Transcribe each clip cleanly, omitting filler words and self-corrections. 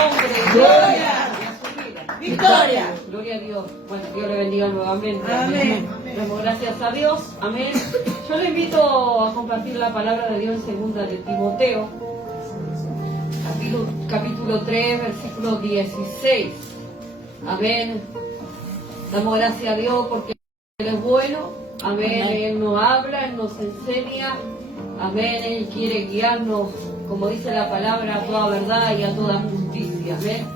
nombre. Gloria. Victoria. Gloria a Dios. Bueno, Dios le bendiga nuevamente. Amén. Damos gracias a Dios. Amén. Yo le invito a compartir la palabra de Dios en segunda de Timoteo, capítulo 3, versículo 16. Amén. Damos gracias a Dios porque Él es bueno. Amén. Él nos habla, Él nos enseña. Amén. Él quiere guiarnos, como dice la palabra, a toda verdad y a toda justicia. Amén.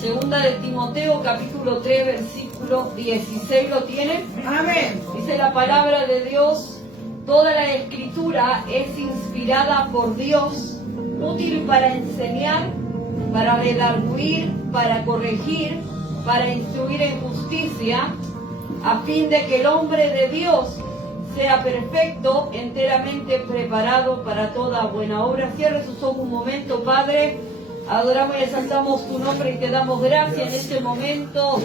Segunda de Timoteo, capítulo 3, versículo 16. ¿Lo tienen? Amén. Dice la palabra de Dios: toda la escritura es inspirada por Dios, útil para enseñar, para redarguir, para corregir, para instruir en justicia, a fin de que el hombre de Dios sea perfecto, enteramente preparado para toda buena obra. Cierre sus ojos un momento, Padre. Adoramos y exaltamos tu nombre y te damos gracias en este momento.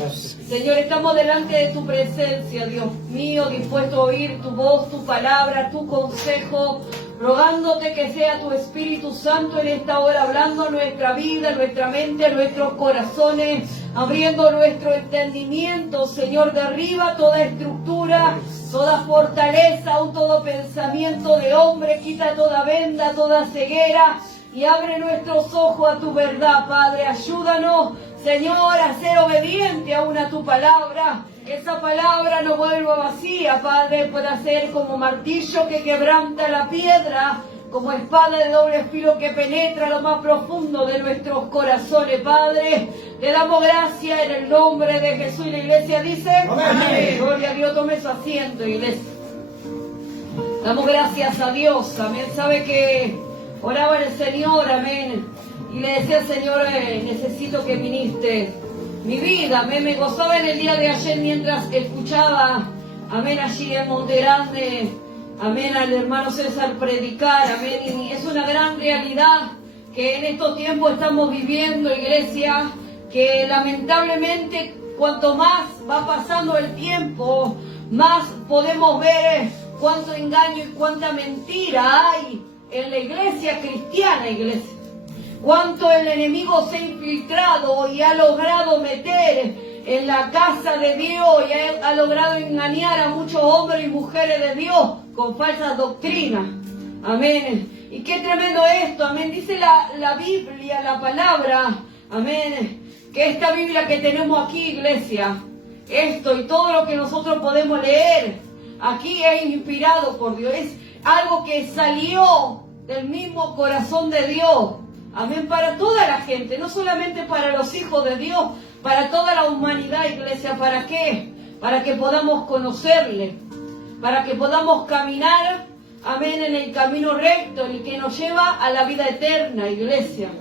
Señor, estamos delante de tu presencia, Dios mío, dispuesto a oír tu voz, tu palabra, tu consejo, rogándote que sea tu Espíritu Santo en esta hora hablando nuestra vida, nuestra mente, nuestros corazones, abriendo nuestro entendimiento. Señor, derriba toda estructura, toda fortaleza, todo pensamiento de hombre, quita toda venda, toda ceguera y abre nuestros ojos a tu verdad, Padre. Ayúdanos, Señor, a ser obediente aún a tu palabra. Que esa palabra no vuelva vacía, Padre, pueda ser como martillo que quebranta la piedra, como espada de doble filo que penetra lo más profundo de nuestros corazones, Padre. Te damos gracias en el nombre de Jesús. Y la iglesia dice: amén. Gloria a Dios. Tome su asiento, iglesia. Damos gracias a Dios. Amén. Sabe que oraba el Señor, amén, y le decía: Señor, necesito que ministres mi vida. Amén. Me gozaba en el día de ayer mientras escuchaba, amén, allí en Monte Grande, amén, al hermano César predicar, amén. Y es una gran realidad que en estos tiempos estamos viviendo, iglesia, que lamentablemente cuanto más va pasando el tiempo, más podemos ver cuánto engaño y cuánta mentira hay en la iglesia cristiana, iglesia. Cuánto el enemigo se ha infiltrado y ha logrado meter en la casa de Dios y ha logrado engañar a muchos hombres y mujeres de Dios con falsas doctrinas. Amén. Y qué tremendo esto, amén. Dice la Biblia, la palabra, amén, que esta Biblia que tenemos aquí, iglesia, esto y todo lo que nosotros podemos leer aquí es inspirado por Dios. Es algo que salió del mismo corazón de Dios. Amén, para toda la gente, no solamente para los hijos de Dios, para toda la humanidad, iglesia. ¿Para qué? Para que podamos conocerle, para que podamos caminar, amén, en el camino recto, el que nos lleva a la vida eterna, iglesia.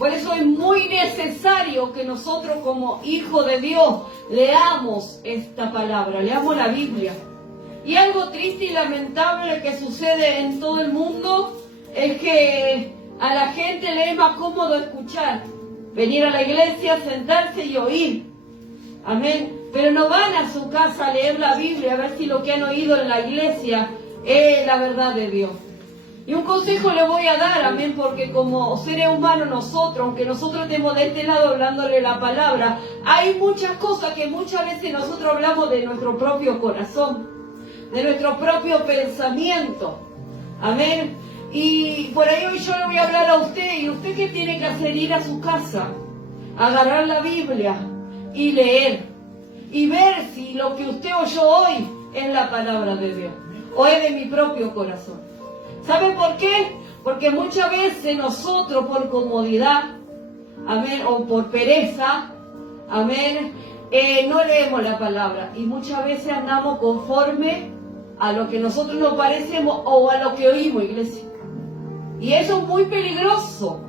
Por eso es muy necesario que nosotros como hijos de Dios leamos esta palabra, leamos la Biblia. Y algo triste y lamentable que sucede en todo el mundo es que a la gente le es más cómodo escuchar, venir a la iglesia, sentarse y oír. Amén. Pero no van a su casa a leer la Biblia, a ver si lo que han oído en la iglesia es la verdad de Dios. Y un consejo le voy a dar, amén, porque como seres humanos nosotros, aunque nosotros estemos de este lado hablándole la palabra, hay muchas cosas que muchas veces nosotros hablamos de nuestro propio corazón, de nuestro propio pensamiento. Amén. Y por ahí hoy yo le voy a hablar a usted. ¿Y usted qué tiene que hacer? Ir a su casa, agarrar la Biblia y leer. Y ver si lo que usted oyó hoy es la palabra de Dios o es de mi propio corazón. ¿Sabe por qué? Porque muchas veces nosotros por comodidad, amén, o por pereza, amén, no leemos la palabra. Y muchas veces andamos conforme a lo que nosotros nos parecemos o a lo que oímos, iglesia. Y eso es muy peligroso.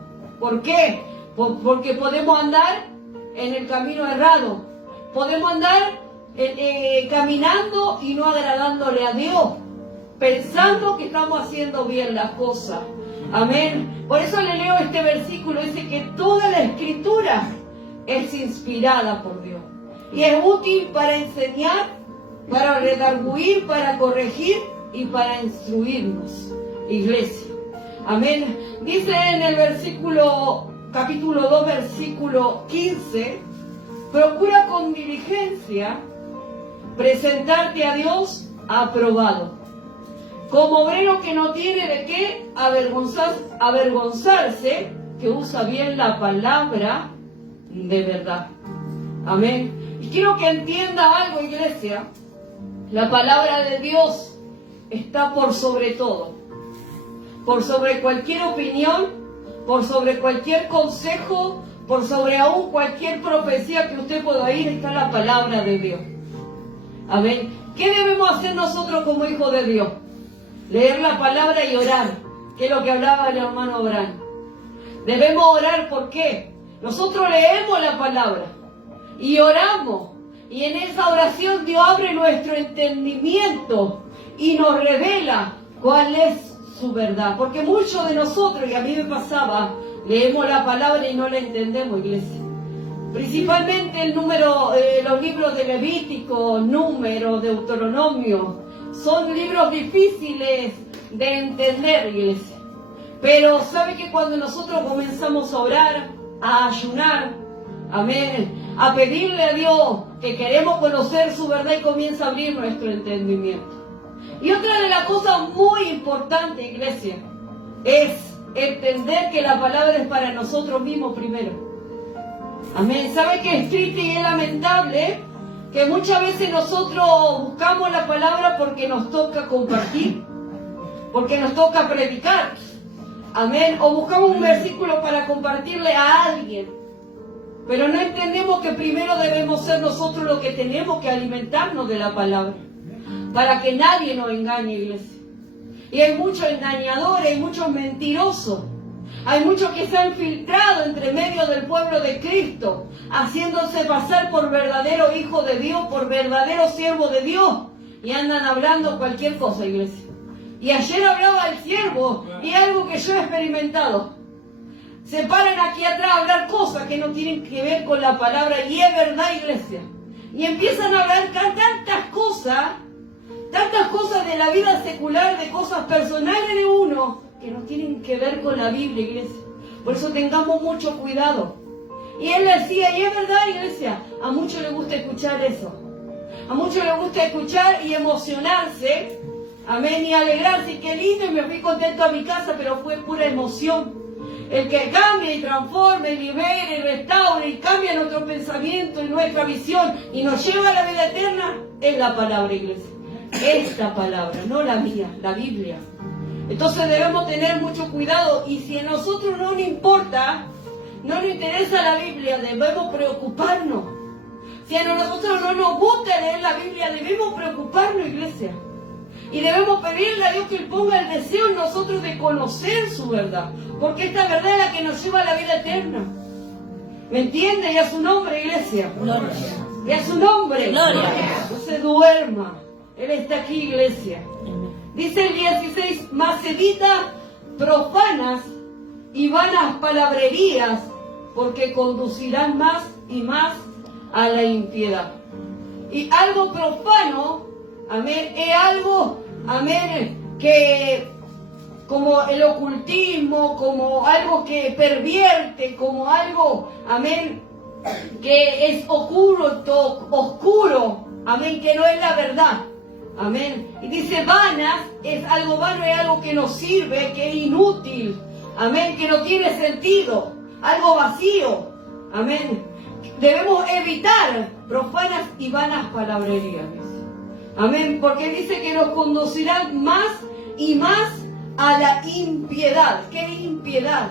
¿Por qué? Porque podemos andar en el camino errado. Podemos andar caminando y no agradándole a Dios, pensando que estamos haciendo bien las cosas. Amén. Por eso le leo este versículo. Dice que toda la escritura es inspirada por Dios. Y es útil para enseñar, para redarguir, para corregir y para instruirnos, iglesia. Amén. Dice en el versículo capítulo 2, versículo 15, procura con diligencia presentarte a Dios aprobado, como obrero que no tiene de qué avergonzarse, que usa bien la palabra de verdad. Amén. Y quiero que entienda algo, iglesia. La palabra de Dios está por sobre todo, por sobre cualquier opinión, por sobre cualquier consejo, por sobre aún cualquier profecía que usted pueda oír, está la palabra de Dios. Amén. ¿Qué debemos hacer nosotros como hijos de Dios? Leer la palabra y orar, que es lo que hablaba el hermano Abraham. Debemos orar, ¿por qué? Nosotros leemos la palabra y oramos, y en esa oración Dios abre nuestro entendimiento y nos revela cuál es su verdad. Porque muchos de nosotros, y a mí me pasaba, leemos la palabra y no la entendemos, iglesia. Principalmente los libros de Levítico, Número, Deuteronomio, son libros difíciles de entender, iglesia. Pero sabe que cuando nosotros comenzamos a orar, a ayunar, amén, a pedirle a Dios que queremos conocer su verdad, y comienza a abrir nuestro entendimiento. Y otra de las cosas muy importantes, iglesia, es entender que la palabra es para nosotros mismos primero. Amén. ¿Sabe que es triste y es lamentable que muchas veces nosotros buscamos la palabra porque nos toca compartir, porque nos toca predicar? Amén. O buscamos un versículo para compartirle a alguien, pero no entendemos que primero debemos ser nosotros los que tenemos que alimentarnos de la palabra, para que nadie nos engañe, iglesia. Y hay muchos engañadores, hay muchos mentirosos, hay muchos que se han filtrado entre medio del pueblo de Cristo, haciéndose pasar por verdadero hijo de Dios, por verdadero siervo de Dios, y andan hablando cualquier cosa, iglesia. Y ayer hablaba el siervo, y algo que yo he experimentado. Se paran aquí atrás a hablar cosas que no tienen que ver con la palabra, y es verdad, iglesia. Y empiezan a hablar tantas cosas de la vida secular, de cosas personales de uno, que no tienen que ver con la Biblia, iglesia. Por eso tengamos mucho cuidado. Y él decía, y es verdad, iglesia, a muchos les gusta escuchar eso. A muchos les gusta escuchar y emocionarse, amén, y alegrarse, y qué lindo, y me fui contento a mi casa, pero fue pura emoción. El que cambie y transforme, libere, restaure y cambia nuestro pensamiento y nuestra visión y nos lleva a la vida eterna es la palabra, iglesia. Esta palabra, no la mía, la Biblia. Entonces debemos tener mucho cuidado, y si a nosotros no nos importa, no nos interesa la Biblia, debemos preocuparnos. Si a nosotros no nos gusta leer la Biblia, debemos preocuparnos, iglesia. Y debemos pedirle a Dios que Él ponga el deseo en nosotros de conocer su verdad, porque esta verdad es la que nos lleva a la vida eterna. ¿Me entiende? Y a su nombre, iglesia. Gloria. Y a su nombre. Gloria. No se duerma. Él está aquí, iglesia. Dice el 16, mas evita profanas y vanas palabrerías, porque conducirán más y más a la impiedad. Y algo profano, amén, es algo, amén, que como el ocultismo, como algo que pervierte, como algo, amén, que es oscuro, amén, que no es la verdad. Amén. Y dice vanas, es algo vano, es algo que no sirve, que es inútil. Amén. Que no tiene sentido. Algo vacío. Amén. Debemos evitar profanas y vanas palabrerías. Amén. Porque dice que nos conducirán más y más a la impiedad. ¿Qué es impiedad?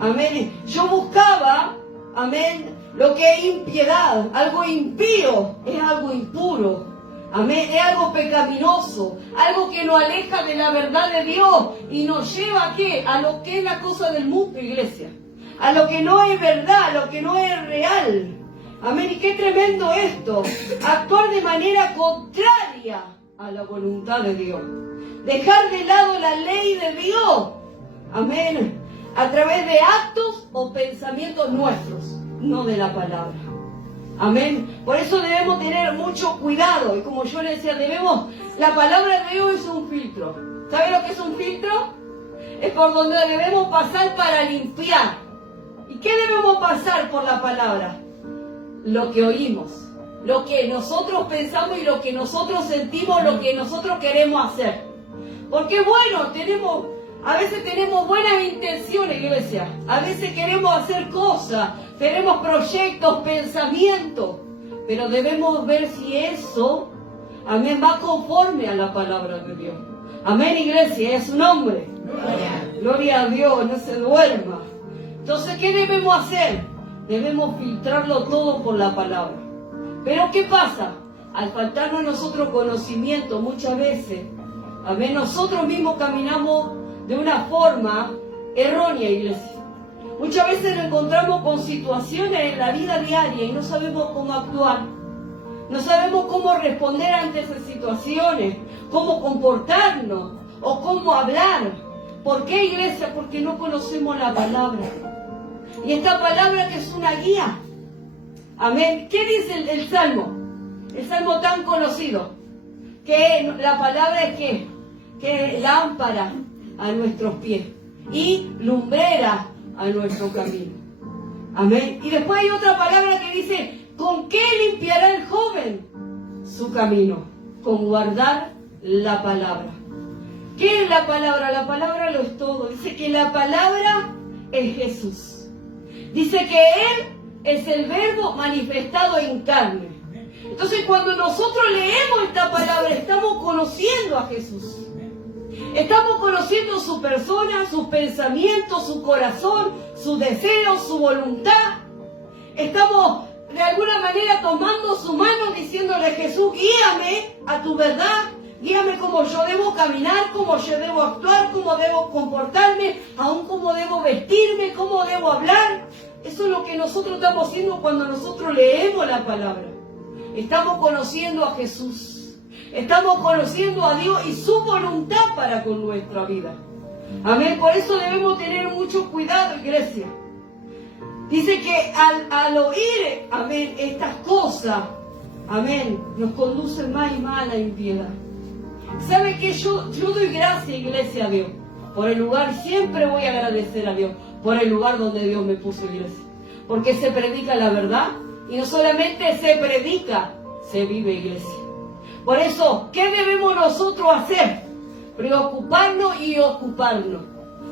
Amén. Yo buscaba, amén, lo que es impiedad. Algo impío es algo impuro. Amén, es algo pecaminoso, algo que nos aleja de la verdad de Dios y nos lleva ¿a qué? A lo que es la cosa del mundo, iglesia. A lo que no es verdad, a lo que no es real. Amén, y qué tremendo esto. Actuar de manera contraria a la voluntad de Dios. Dejar de lado la ley de Dios. Amén. A través de actos o pensamientos nuestros, no de la palabra. Amén. Por eso debemos tener mucho cuidado. Y como yo le decía, la palabra de Dios es un filtro. ¿Sabe lo que es un filtro? Es por donde debemos pasar para limpiar. ¿Y qué debemos pasar por la palabra? Lo que oímos, lo que nosotros pensamos y lo que nosotros sentimos, lo que nosotros queremos hacer. Porque bueno, a veces tenemos buenas intenciones, iglesia. A veces queremos hacer cosas, tenemos proyectos, pensamientos. Pero debemos ver si eso, amén, va conforme a la palabra de Dios. Amén, iglesia, es su nombre. Gloria a Dios, no se duerma. Entonces, ¿qué debemos hacer? Debemos filtrarlo todo por la palabra. Pero ¿qué pasa? Al faltarnos nosotros conocimiento muchas veces, amén, nosotros mismos caminamos de una forma errónea, iglesia. Muchas veces nos encontramos con situaciones en la vida diaria y no sabemos cómo actuar. No sabemos cómo responder ante esas situaciones, cómo comportarnos o cómo hablar. ¿Por qué, iglesia? Porque no conocemos la palabra. Y esta palabra que es una guía. Amén. ¿Qué dice el Salmo? El Salmo tan conocido. Que la palabra es que es lámpara a nuestros pies y lumbrera a nuestro camino. Amén. Y después hay otra palabra que dice, ¿con qué limpiará el joven su camino? Con guardar la palabra. ¿Qué es la palabra? La palabra lo es todo. Dice que la palabra es Jesús. Dice que Él es el verbo manifestado en carne. Entonces cuando nosotros leemos esta palabra, estamos conociendo a Jesús. Estamos conociendo su persona, sus pensamientos, su corazón, sus deseos, su voluntad. Estamos de alguna manera tomando su mano diciéndole, Jesús, guíame a tu verdad, guíame cómo yo debo caminar, cómo yo debo actuar, cómo debo comportarme, aún cómo debo vestirme, cómo debo hablar. Eso es lo que nosotros estamos haciendo cuando nosotros leemos la palabra. Estamos conociendo a Jesús. Estamos conociendo a Dios y su voluntad para con nuestra vida. Amén. Por eso debemos tener mucho cuidado, iglesia. Dice que al oír, amén, estas cosas, amén, nos conduce más y más a la impiedad. ¿Sabe qué? Yo doy gracias, iglesia, a Dios. Por el lugar, siempre voy a agradecer a Dios. Por el lugar donde Dios me puso, iglesia. Porque se predica la verdad. Y no solamente se predica, se vive, iglesia. Por eso, ¿qué debemos nosotros hacer? Preocuparnos y ocuparnos.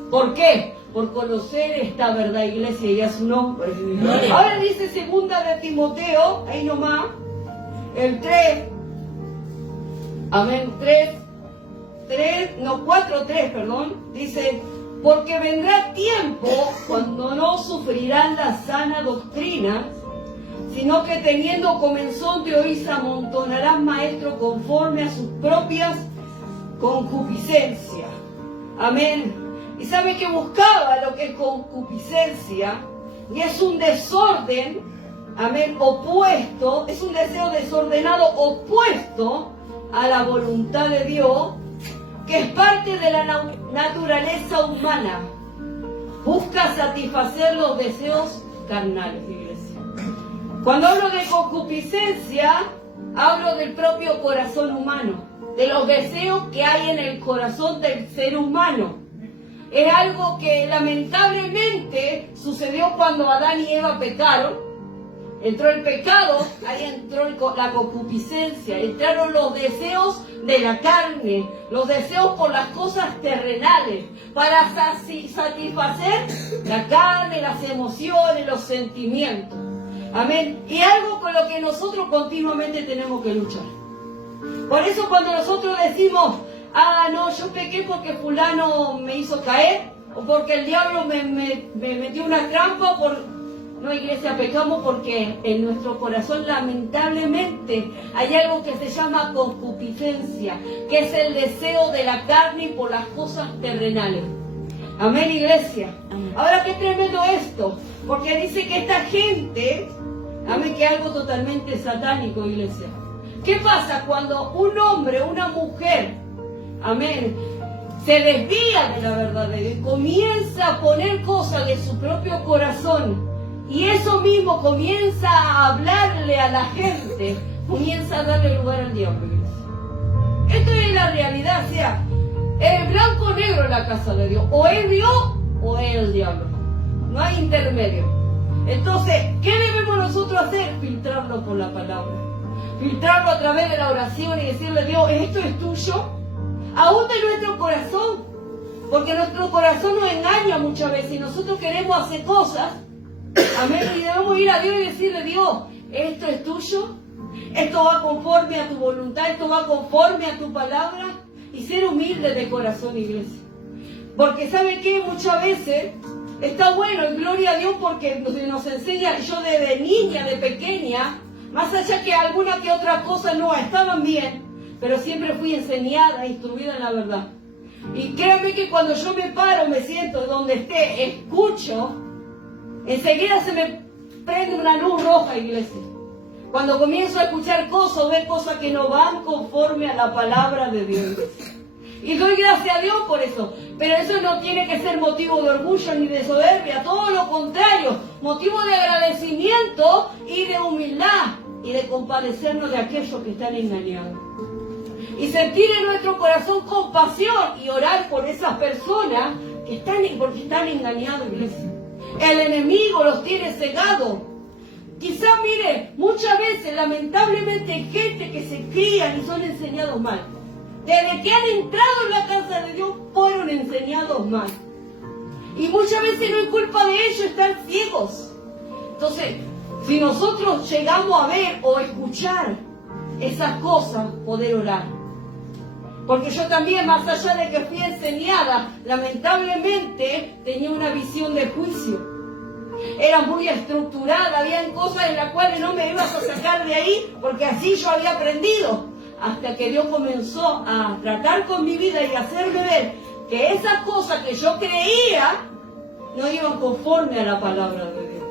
¿Por qué? Por conocer esta verdad, iglesia, y a su nombre. Ahora dice 2 de Timoteo, ahí nomás, el 3, amén, 4:3, perdón, dice, porque vendrá tiempo cuando no sufrirán la sana doctrina, sino que teniendo comenzón de oír se amontonarán maestros conforme a sus propias concupiscencias. Amén. Y sabe que buscaba lo que es concupiscencia, y es un desorden, amén, opuesto, es un deseo desordenado opuesto a la voluntad de Dios, que es parte de la naturaleza humana. Busca satisfacer los deseos carnales, iglesia. Cuando hablo de concupiscencia, hablo del propio corazón humano, de los deseos que hay en el corazón del ser humano. Es algo que lamentablemente sucedió cuando Adán y Eva pecaron. Entró el pecado, ahí entró la concupiscencia, entraron los deseos de la carne, los deseos por las cosas terrenales, para satisfacer la carne, las emociones, los sentimientos. Amén. Y algo con lo que nosotros continuamente tenemos que luchar. Por eso cuando nosotros decimos, no, yo pequé porque fulano me hizo caer, o porque el diablo me metió una trampa, no, iglesia, pecamos porque en nuestro corazón lamentablemente hay algo que se llama concupiscencia, que es el deseo de la carne y por las cosas terrenales. Amén, iglesia. Ahora, qué tremendo esto, porque dice que esta gente, amén, que es algo totalmente satánico, iglesia. ¿Qué pasa cuando un hombre, una mujer, amén, se desvía de la verdad de Dios y comienza a poner cosas de su propio corazón? Y eso mismo comienza a hablarle a la gente, comienza a darle lugar al diablo. Esto es la realidad, o sea, es blanco o negro en la casa de Dios. O es Dios o es el diablo. No hay intermedio. Entonces, ¿qué debemos nosotros hacer? Filtrarlo con la palabra. Filtrarlo a través de la oración y decirle: Dios, ¿esto es tuyo? Aún de nuestro corazón. Porque nuestro corazón nos engaña muchas veces y nosotros queremos hacer cosas. Amén. Y debemos ir a Dios y decirle: Dios, ¿esto es tuyo? ¿Esto va conforme a tu voluntad? ¿Esto va conforme a tu palabra? Y ser humilde de corazón, iglesia. Porque ¿sabe qué? Muchas veces está bueno, y gloria a Dios, porque nos enseña, yo desde niña, de pequeña, más allá que alguna que otra cosa no estaban bien, pero siempre fui enseñada, instruida en la verdad. Y créanme que cuando yo me paro, me siento donde esté, escucho, enseguida se me prende una luz roja, iglesia. Cuando comienzo a escuchar cosas, ver cosas que no van conforme a la palabra de Dios. Y doy gracias a Dios por eso. Pero eso no tiene que ser motivo de orgullo ni de soberbia. Todo lo contrario. Motivo de agradecimiento y de humildad. Y de compadecernos de aquellos que están engañados. Y sentir en nuestro corazón compasión y orar por esas personas que están, porque están engañados, iglesia. El enemigo los tiene cegados. Quizá, mire, muchas veces, lamentablemente, hay gente que se crían y son enseñados mal. Desde que han entrado en la casa de Dios, fueron enseñados mal. Y muchas veces no es culpa de ellos estar ciegos. Entonces, si nosotros llegamos a ver o escuchar esas cosas, poder orar. Porque yo también, más allá de que fui enseñada, lamentablemente tenía una visión de juicio. Era muy estructurada, habían cosas en las cuales no me ibas a sacar de ahí, porque así yo había aprendido. Hasta que Dios comenzó a tratar con mi vida y hacerme ver que esas cosas que yo creía no iban conforme a la palabra de Dios.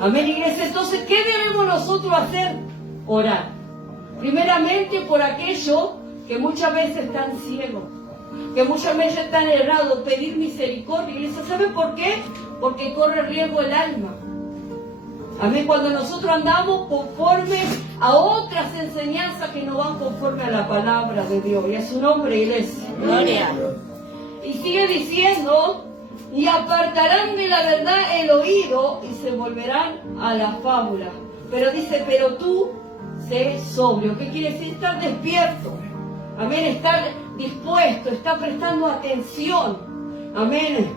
Amén, iglesia. Entonces, ¿qué debemos nosotros hacer? Orar. Primeramente por aquellos que muchas veces están ciegos, que muchas veces están errados, pedir misericordia. Iglesia, ¿sabe por qué? Porque corre riesgo el alma. Amén. Cuando nosotros andamos conforme a otras enseñanzas que no van conforme a la palabra de Dios. Y a su nombre, iglesia. Gloria. Y sigue diciendo: y apartarán de la verdad el oído y se volverán a la fábula. Pero dice: pero tú sé sobrio. ¿Qué quiere decir? Estar despierto. Amén. Estar dispuesto, estar prestando atención. Amén.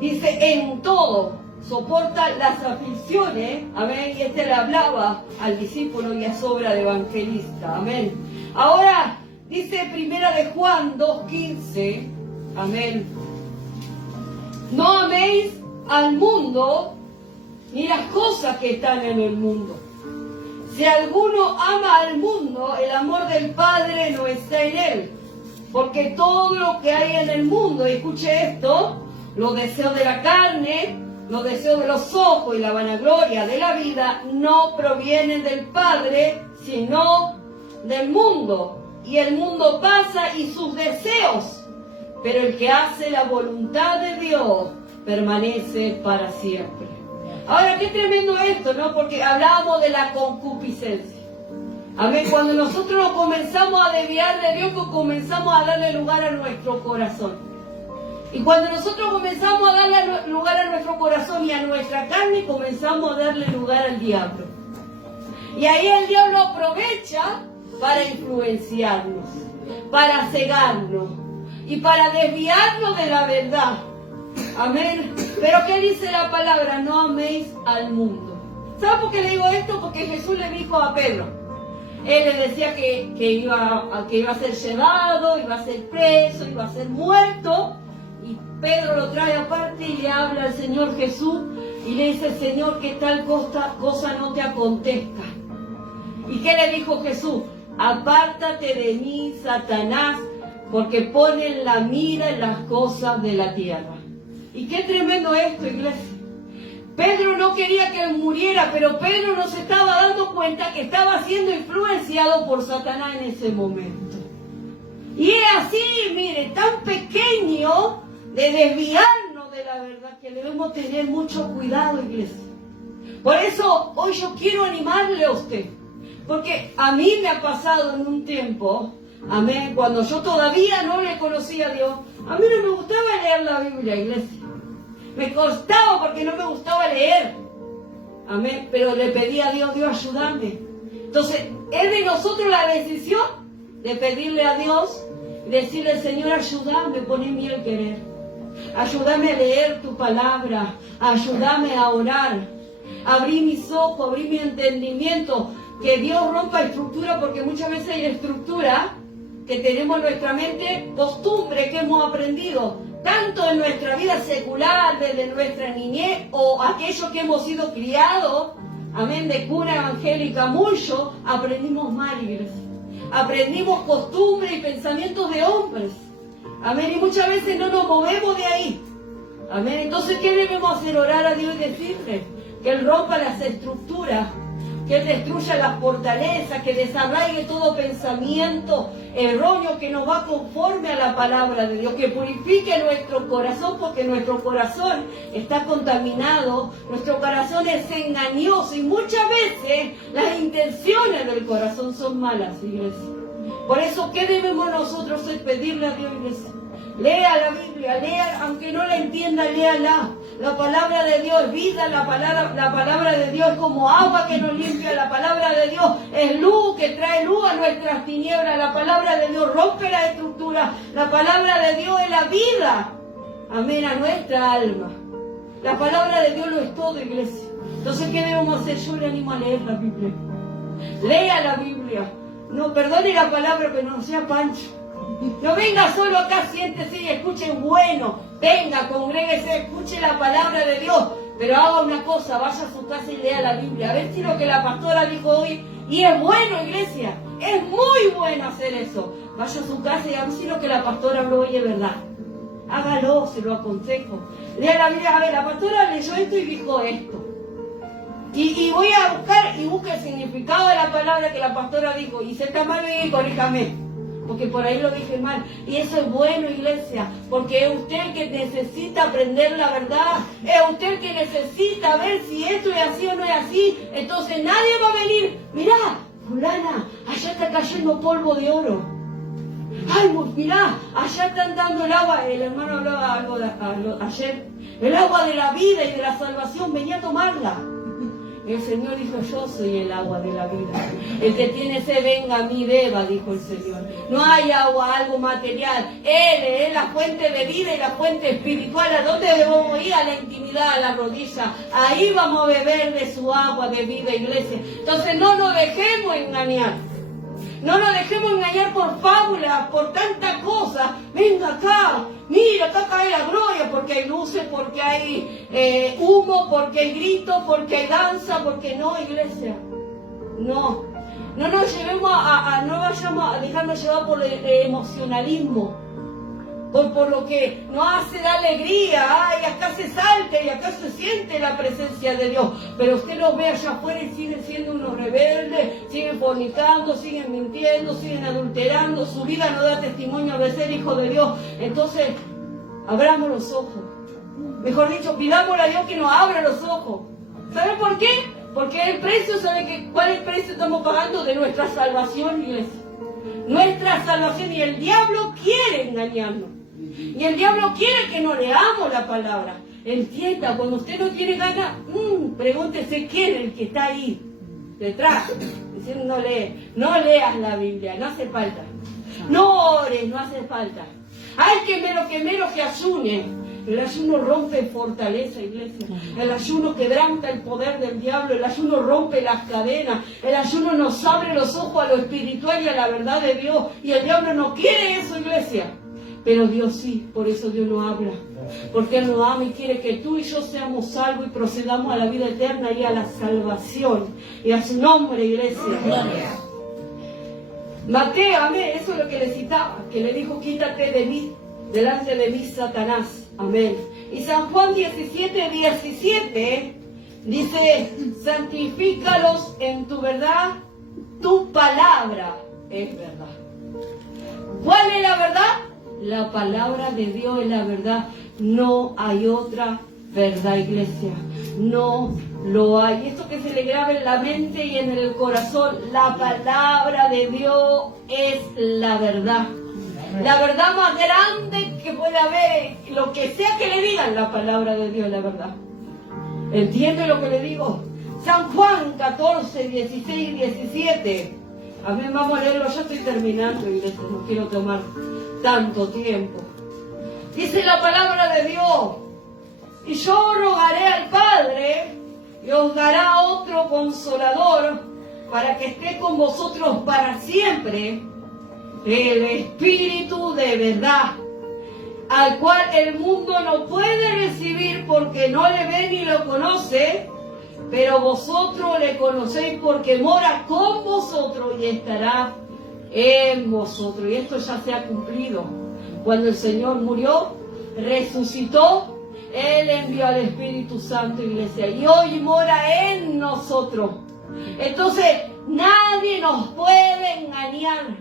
Dice: en todo soporta las aflicciones. Amén. Y le hablaba al discípulo y a su obra de evangelista. Amén. Ahora dice Primera de Juan 2:15. Amén. No améis al mundo ni las cosas que están en el mundo. Si alguno ama al mundo, el amor del Padre no está en él. Porque todo lo que hay en el mundo, y escuche esto, los deseos de la carne, los deseos de los ojos y la vanagloria de la vida no provienen del Padre, sino del mundo. Y el mundo pasa y sus deseos, pero el que hace la voluntad de Dios permanece para siempre. Ahora, qué tremendo esto, ¿no? Porque hablábamos de la concupiscencia. Amén. Cuando nosotros nos comenzamos a desviar de Dios, comenzamos a darle lugar a nuestro corazón. Y cuando nosotros comenzamos a darle lugar a nuestro corazón y a nuestra carne, comenzamos a darle lugar al diablo. Y ahí el diablo aprovecha para influenciarnos, para cegarnos y para desviarnos de la verdad. Amén. Pero ¿qué dice la palabra? No améis al mundo. ¿Sabe por qué le digo esto? Porque Jesús le dijo a Pedro. Él le decía que iba a ser llevado, iba a ser preso, iba a ser muerto. Y Pedro lo trae aparte y le habla al Señor Jesús y le dice: Señor, que tal cosa no te acontezca. ¿Y qué le dijo Jesús? Apártate de mí, Satanás, porque ponen la mira en las cosas de la tierra. Y qué tremendo esto, iglesia. Pedro no quería que él muriera, pero Pedro no se estaba dando cuenta que estaba siendo influenciado por Satanás en ese momento. Y es así, mire, tan pequeño de desviarnos de la verdad, que debemos tener mucho cuidado, iglesia. Por eso hoy yo quiero animarle a usted, porque a mí me ha pasado en un tiempo, amén, cuando yo todavía no le conocía a Dios, a mí no me gustaba leer la Biblia, iglesia. Me costaba porque no me gustaba leer. Amén. Pero le pedí a Dios, Dios, ayúdame. Entonces, es de nosotros la decisión de pedirle a Dios, decirle, Señor, ayúdame, pon en mí el querer. Ayúdame a leer tu palabra, ayúdame a orar. Abrí mis ojos, abrí mi entendimiento, que Dios rompa estructura, porque muchas veces hay estructura que tenemos en nuestra mente, costumbre que hemos aprendido, tanto en nuestra vida secular, desde nuestra niñez, o aquello que hemos sido criados, amén, de cuna evangélica, mucho, aprendimos mal, iglesia. Aprendimos costumbres y pensamientos de hombres, amén, y muchas veces no nos movemos de ahí, amén. Entonces, ¿qué debemos hacer? Orar a Dios y decirle que Él rompa las estructuras, que Él destruya las fortalezas, que desarraigue todo pensamiento erróneo que no va conforme a la palabra de Dios, que purifique nuestro corazón, porque nuestro corazón está contaminado, nuestro corazón es engañoso y muchas veces las intenciones del corazón son malas, iglesia. Por eso, ¿qué debemos nosotros pedirle a Dios, iglesia? Lea la Biblia, lea, aunque no la entienda, léala. La palabra de Dios es vida, la palabra de Dios es como agua que nos limpia, la palabra de Dios es luz que trae luz a nuestras tinieblas, la palabra de Dios rompe la estructura, la palabra de Dios es la vida, amén, a nuestra alma. La palabra de Dios lo es todo, iglesia. Entonces, ¿qué debemos hacer? Yo le animo a leer la Biblia. Lea la Biblia. No, perdone la palabra, pero no sea Pancho. No venga solo acá, siéntese y escuche bueno. Venga, congréguese, escuche la palabra de Dios. Pero haga una cosa, vaya a su casa y lea la Biblia. A ver si lo que la pastora dijo hoy, y es bueno, iglesia, es muy bueno hacer eso. Vaya a su casa y a ver si lo que la pastora habló hoy es verdad. Hágalo, se lo aconsejo. Lea la Biblia, a ver, la pastora leyó esto y dijo esto. Y voy a buscar y busque el significado de la palabra que la pastora dijo. Y si está mal, corríjame, porque por ahí lo dije mal. Y eso es bueno, iglesia, porque es usted el que necesita aprender la verdad. Es usted el que necesita ver si esto es así o no es así. Entonces nadie va a venir. Mirá, fulana, allá está cayendo polvo de oro. Ay, mirá, allá están dando el agua. El hermano hablaba algo ayer. El agua de la vida y de la salvación, venía a tomarla. El Señor dijo, yo soy el agua de la vida. El que tiene sed, venga a mí, beba, dijo el Señor. No hay agua, algo material. Él es la fuente de vida y la fuente espiritual. ¿A dónde debemos ir? A la intimidad, a la rodilla. Ahí vamos a beber de su agua de vida, iglesia. Entonces no nos dejemos engañar. No nos dejemos engañar por fábulas, por tantas cosas. Venga acá, mira, acá cae la gloria, porque hay luces, porque hay humo, porque hay gritos, porque hay danza, porque no, iglesia. No. No nos llevemos no vayamos a dejarnos llevar por el emocionalismo. Por lo que nos hace dar alegría, ay, acá se salta y acá se siente la presencia de Dios. Pero usted los ve allá afuera y siguen siendo unos rebeldes, siguen fornicando, siguen mintiendo, siguen adulterando, su vida no da testimonio de ser hijo de Dios. Entonces, abramos los ojos. Mejor dicho, pidámosle a Dios que nos abra los ojos. ¿Saben por qué? Porque el precio, ¿cuál es el precio que estamos pagando de nuestra salvación, iglesia? Nuestra salvación, y el diablo quiere engañarnos. Y el diablo quiere que no leamos la palabra. Entienda, cuando usted no tiene ganas, pregúntese quién es el que está ahí, detrás, diciendo no leas la Biblia, no hace falta. No ores, no hace falta. Ay, que ayune. El ayuno rompe fortaleza, iglesia. El ayuno quebranta el poder del diablo. El ayuno rompe las cadenas. El ayuno nos abre los ojos a lo espiritual y a la verdad de Dios. Y el diablo no quiere eso, iglesia. Pero Dios sí, por eso Dios nos habla. Porque Él nos ama y quiere que tú y yo seamos salvos y procedamos a la vida eterna y a la salvación. Y a su nombre, iglesia. Mateo, amén, eso es lo que le citaba, que le dijo, quítate de mí, delante de mí, Satanás. Amén. Y San Juan 17:17 dice, santifícalos en tu verdad, tu palabra es verdad. ¿Cuál es la verdad? La palabra de Dios es la verdad. No hay otra verdad, iglesia. No lo hay. Esto que se le graba en la mente y en el corazón, la palabra de Dios es la verdad. La verdad más grande que puede haber, lo que sea que le digan, la palabra de Dios es la verdad. ¿Entiende lo que le digo? San Juan 14, 16 y 17. Amén, vamos a leerlo, ya estoy terminando, iglesia, no quiero tomar tanto tiempo. Dice la palabra de Dios: y yo rogaré al Padre, y os dará otro consolador, para que esté con vosotros para siempre, el Espíritu de verdad, al cual el mundo no puede recibir porque no le ve ni lo conoce, pero vosotros le conocéis porque mora con vosotros y estará en vosotros. Y esto ya se ha cumplido. Cuando el Señor murió, resucitó, Él envió al Espíritu Santo, iglesia, y hoy mora en nosotros. Entonces, nadie nos puede engañar,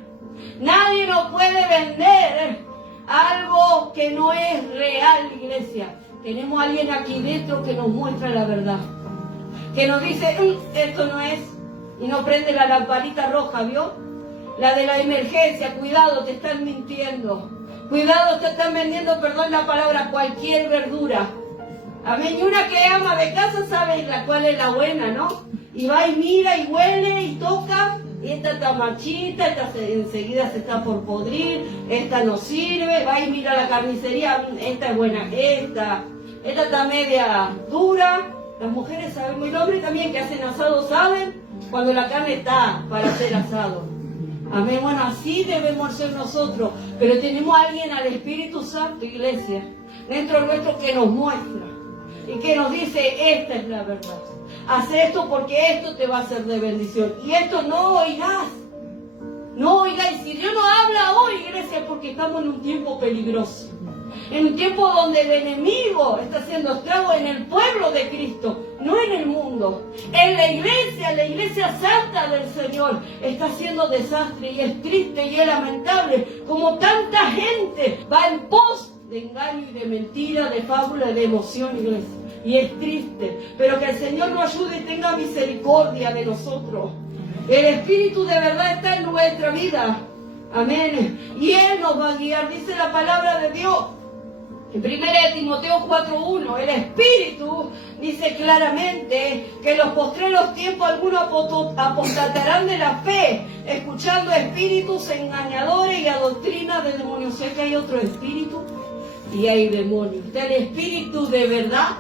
nadie nos puede vender algo que no es real, iglesia. Tenemos a alguien aquí dentro que nos muestra la verdad, que nos dice, esto no es, y nos prende la lamparita roja, ¿vio? La de la emergencia, cuidado, te están mintiendo. Cuidado, te están vendiendo, perdón la palabra, cualquier verdura. Amén. Y una que ama de casa sabe la cual es la buena, ¿no? Y va y mira y huele y toca. Y esta está marchita, esta enseguida se está por podrir, esta no sirve. Va y mira la carnicería, esta es buena, esta está media dura. Las mujeres saben, y los hombres también que hacen asado saben cuando la carne está para hacer asado. Amén, bueno, así debemos ser nosotros, pero tenemos a alguien, al Espíritu Santo, iglesia, dentro nuestro que nos muestra y que nos dice, esta es la verdad. Haz esto porque esto te va a ser de bendición. Y esto no oirás. No oigáis. Si Dios no habla hoy, iglesia, es porque estamos en un tiempo peligroso. En un tiempo donde el enemigo está haciendo estragos en el pueblo de Cristo, no en el mundo. En la iglesia santa del Señor, está haciendo desastre y es triste y es lamentable como tanta gente va en pos de engaño y de mentira, de fábula, de emoción, iglesia. Y es triste, pero que el Señor nos ayude y tenga misericordia de nosotros. El Espíritu de verdad está en nuestra vida. Amén. Y Él nos va a guiar, dice la palabra de Dios. En 1 Timoteo 4:1, el Espíritu dice claramente que en los postreros tiempos algunos apostatarán de la fe, escuchando espíritus engañadores y a doctrina de demonios. Sé que hay otro espíritu y hay demonios. Está el Espíritu de verdad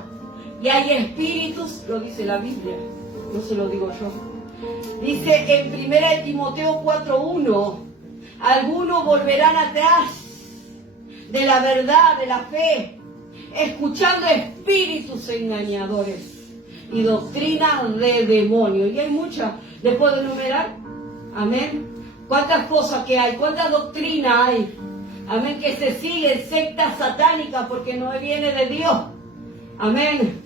y hay espíritus, lo dice la Biblia, no se lo digo yo. Dice en 1 Timoteo 4:1, algunos volverán atrás de la verdad, de la fe, escuchando espíritus engañadores y doctrinas de demonios. Y hay muchas, ¿le puedo enumerar? Amén. ¿Cuántas cosas que hay? ¿Cuántas doctrinas hay? Amén, que se siguen, sectas satánicas, porque no viene de Dios. Amén.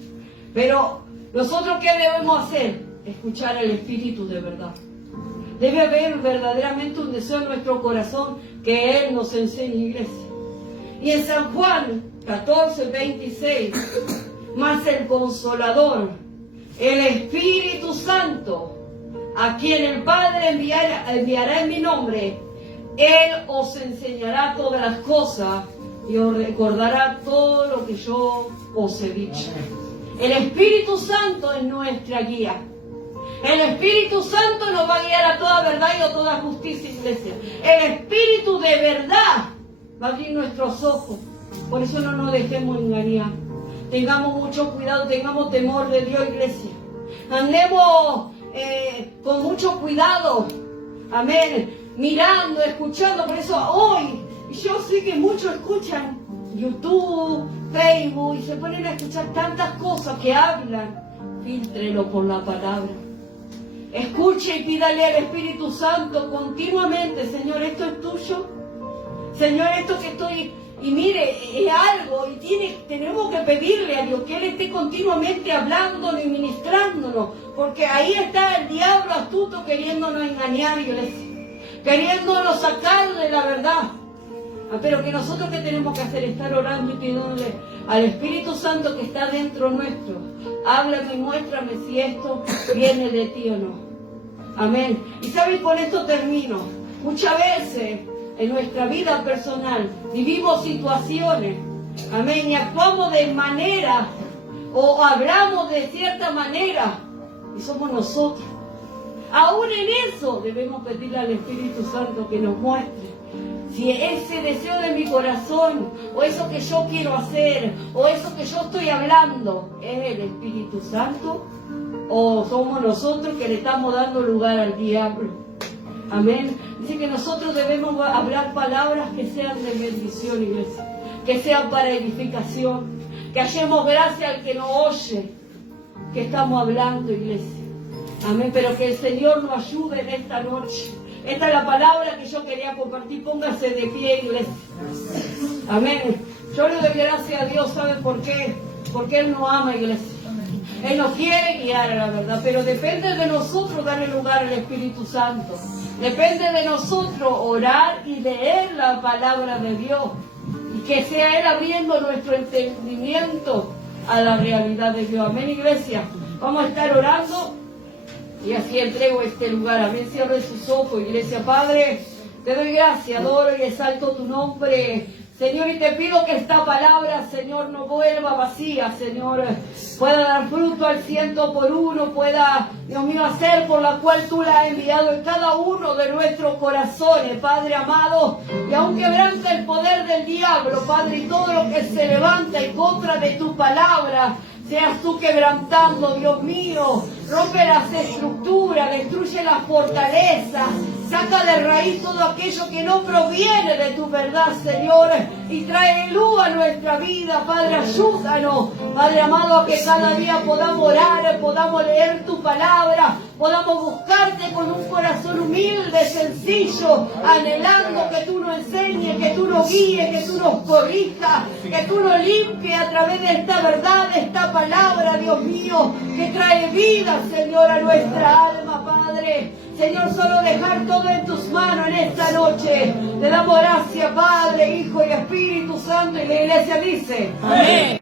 Pero nosotros, ¿qué debemos hacer? Escuchar al Espíritu de verdad. Debe haber verdaderamente un deseo en nuestro corazón que Él nos enseñe, iglesia. Y en San Juan 14:26, más el Consolador, el Espíritu Santo, a quien el Padre enviará en mi nombre, Él os enseñará todas las cosas y os recordará todo lo que yo os he dicho. El Espíritu Santo es nuestra guía. El Espíritu Santo nos va a guiar a toda verdad y a toda justicia, iglesia. El Espíritu de verdad va a abrir nuestros ojos. Por eso no nos dejemos engañar. Tengamos mucho cuidado, tengamos temor de Dios, iglesia. Andemos con mucho cuidado. Amén. Mirando, escuchando. Por eso hoy, yo sé que muchos escuchan YouTube, Facebook, y se ponen a escuchar tantas cosas que hablan. Fíltrelo por la palabra. Escuche y pídale al Espíritu Santo continuamente, Señor, esto es tuyo. Señor, esto que estoy, y mire, es algo, y tenemos que pedirle a Dios que Él esté continuamente hablándonos y ministrándonos, porque ahí está el diablo astuto queriéndonos engañar, iglesia, queriéndonos sacar de la verdad. Pero que nosotros, ¿qué tenemos que hacer? Estar orando y pidiéndole al Espíritu Santo que está dentro nuestro. Háblame y muéstrame si esto viene de ti o no. Amén. Y saben, con esto termino. Muchas veces en nuestra vida personal vivimos situaciones, amén, y actuamos de manera o hablamos de cierta manera y somos nosotros. Aún en eso debemos pedirle al Espíritu Santo que nos muestre si ese deseo de mi corazón, o eso que yo quiero hacer, o eso que yo estoy hablando, es el Espíritu Santo, o somos nosotros que le estamos dando lugar al diablo. Amén. Dice que nosotros debemos hablar palabras que sean de bendición, iglesia, que sean para edificación, que hallemos gracia al que nos oye, que estamos hablando, iglesia. Amén, pero que el Señor nos ayude en esta noche. Esta es la palabra que yo quería compartir. Póngase de pie, iglesia. Amén. Yo le doy gracias a Dios, ¿saben por qué? Porque Él nos ama, iglesia. Él nos quiere guiar a la verdad, pero depende de nosotros darle lugar al Espíritu Santo. Depende de nosotros orar y leer la palabra de Dios. Y que sea Él abriendo nuestro entendimiento a la realidad de Dios. Amén, iglesia. Vamos a estar orando. Y así entrego este lugar. Amén. Cierre sus ojos, iglesia. Padre, te doy gracias, adoro y exalto tu nombre, Señor, y te pido que esta palabra, Señor, no vuelva vacía, Señor. Pueda dar fruto al 100%, pueda, Dios mío, hacer por la cual tú la has enviado en cada uno de nuestros corazones, Padre amado. Y aun quebrante el poder del diablo, Padre, y todo lo que se levanta en contra de tu palabra, seas tú quebrantando, Dios mío. Rompe las estructuras, destruye las fortalezas, saca de raíz todo aquello que no proviene de tu verdad, Señor, y trae luz a nuestra vida. Padre, ayúdanos, Padre amado, a que cada día podamos orar, podamos leer tu palabra, podamos buscarte con un corazón humilde, sencillo, anhelando que tú nos enseñes, que tú nos guíes, que tú nos corrijas, que tú nos limpies a través de esta verdad, de esta palabra, Dios mío, que trae vida, Señor, a nuestra alma, Padre. Señor, solo dejar todo en tus manos en esta noche. Te damos gracias, Padre, Hijo y Espíritu Santo, y la iglesia dice: amén.